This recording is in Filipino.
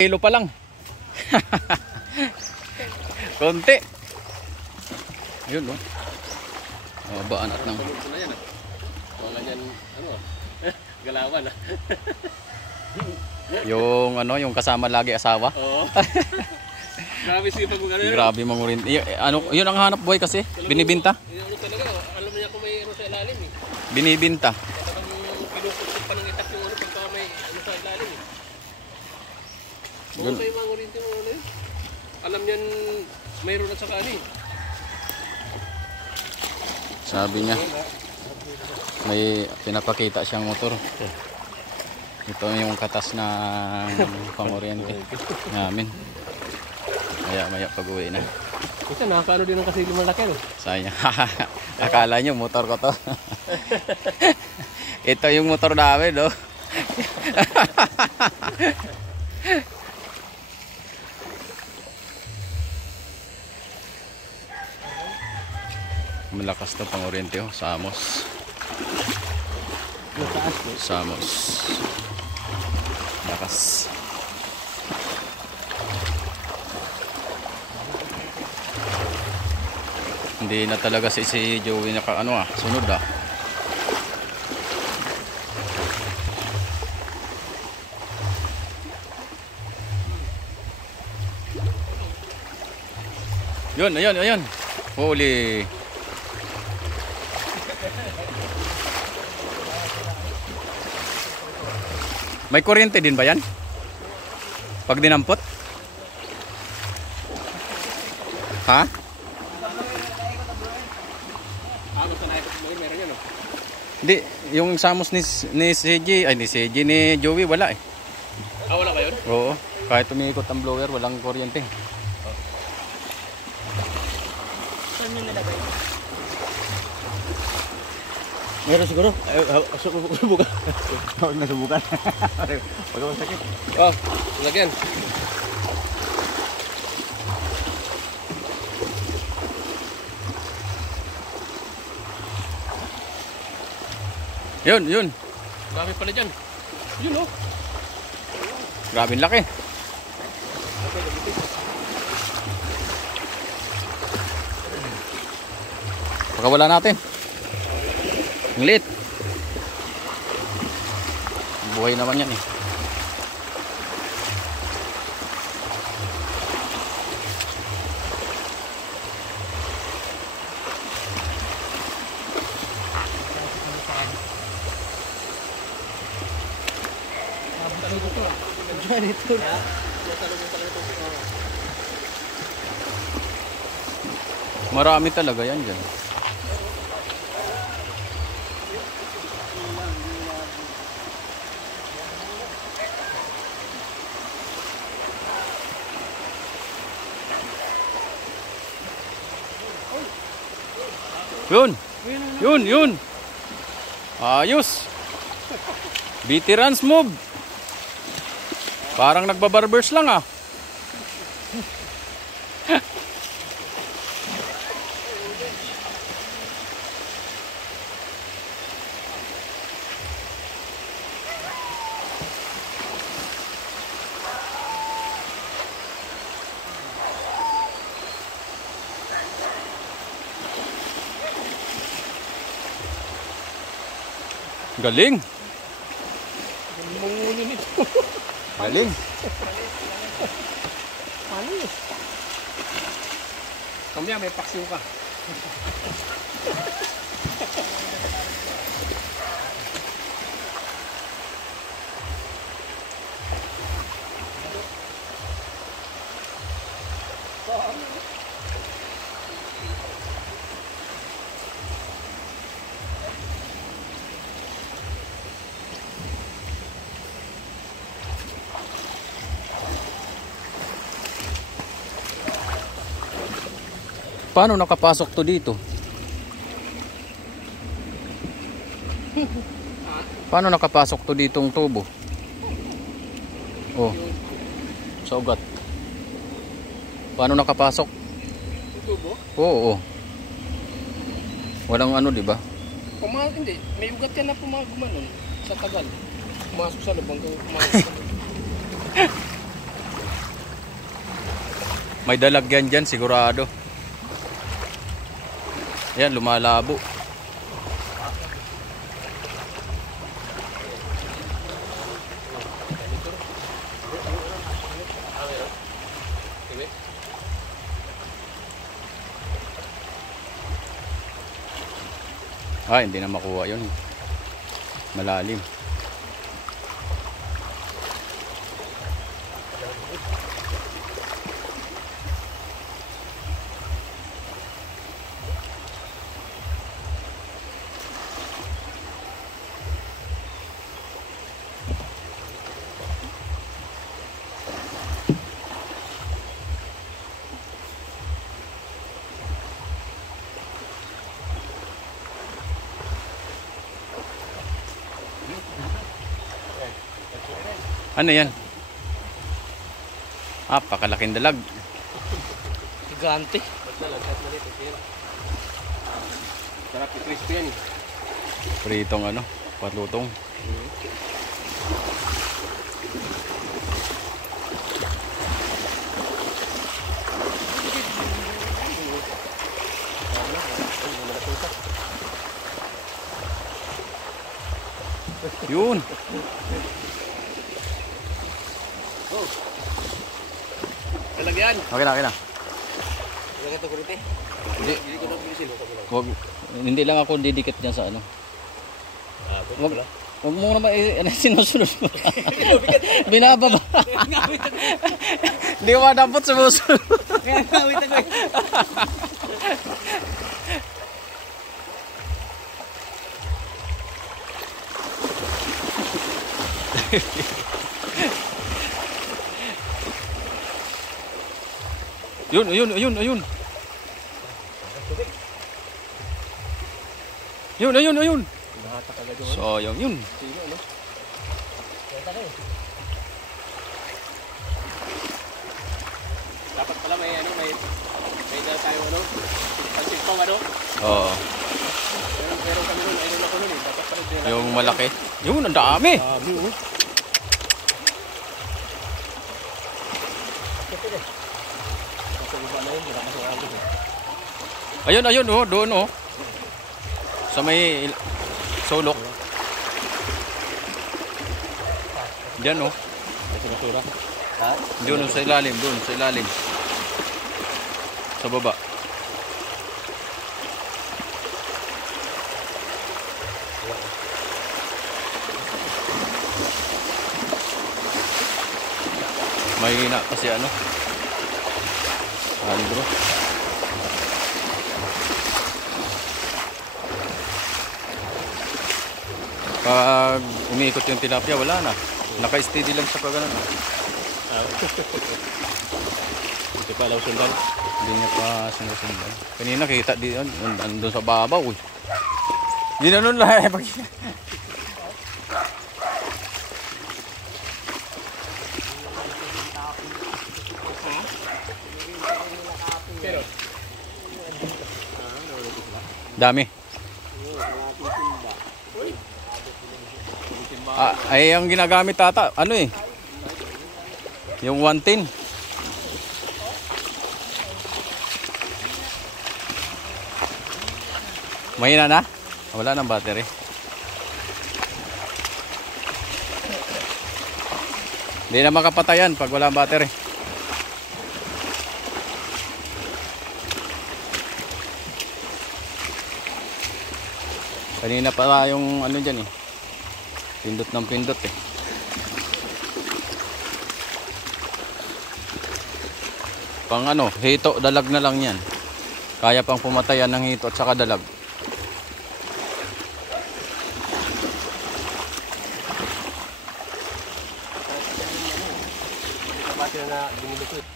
Kilo pa lang. Konti. Ayun no. Baan at nang. Wala yan, ano, galawan ah. Yung ano, yung kasama lagi asawa. Oo. Grabe sipag mo gano'n. Grabe mangurin. Ano, yun ang hanap buhay kasi. Binibinta. Ano talaga, alam niya kung may ano sa ilalim eh. Binibinta. Talagang pinuputok pa ng itak yung ano pagka may ano sa ilalim eh. Kung kayo mangurin mo ano yun. Alam niyan mayroon at saka ano eh. Sabi niya, may pinapakita siyang motor. Ito yung katas ng panguryente namin. Maya pag-uwi na. Ito nakakaano din ng kasi lumalaki no? Sayang. Akala nyo motor ko to. Ito yung motor namin, no? Malakas to panguryente, oh. Samos. Samos. Malakas. Hindi na talaga si Joey naka ano sunod Yun, ayun. Holy. May kuryente din ba yan? Pag dinampot? Ha? Basta naikot mo meron yan no? Hindi, yung samos ni CJ, ni Joey wala eh. Wala ba yun? Oo, kahit tumikot ang blower, walang kuryente. Saan nyo nilagay? Meron siguro. Subukan. Huwag na subukan. Huwag mo sakit. Oh, lagyan. Yun. Dami pala dyan. Yun oh. Grabe laki. Pakawala natin. Ang liit. Buhay naman yan eh. Marami talaga yan dyan. Yun. Ayos. Veterans move. Parang nagbabarbers lang Galing. Mangunin ito. Galing. Ano yun? Kamaya may pakso ka. Paano nakapasok to dito? Paano nakapasok to ditong tubo? Oh. Sa ugat. Paano nakapasok? Tubo? Oo. Walang ano, di ba? Hindi. May ugat ka na pumagumanon sa tagal. Pumasok sa lubang ko. Pumasok sa lubang. May dalag yan dyan, sigurado. Ayan, lumalabo. Hindi na makuha yun. Malalim. Ano yan? Pakalaking dalag. Gigante. Sarap i-crispy yan eh. Pritong ano, patutong. Yun. Talagyan. Okay na, okay na. Talagyan ito kurite. Hindi, Hindi ko na pilisin. hindi lang ako didikit dyan sa ano. Ito Wag, wag mo naman sinusunod mo. Binababa. Hindi ko dapat sumusunod. Yun. Yun. Sayang yun. Dapat pala may dala tayo pansipong Oo. Pero kami nun, ayun ako nun eh. Dapat pala din. Yung malaki. Yun, ang dami. Ayun, oh, doon, oh. Sa may sulok. Diyan, oh. Sinasura. Doon, sa ilalim, Sa baba. Mahina kasi ano. Bro. Pag umiikot yung tilapia, wala na. Naka-steady lang sa pagano. Hindi pa alam sundan. Hindi niya pa sinusundan. Kanina kita di andun sa babaw. Hindi na nun lahat. Dami. Ay ang ginagamit tata, ano eh? Yung 110. Mahina na? Wala nang battery. Hindi na makapatayan pag wala battery. Kanina pa yung ano dyan eh. Pindot ng pindot eh. Pang ano, hito, dalag na lang yan. Kaya pang pumatayan ng hito at saka dalag. Ito ba na binili ko eh.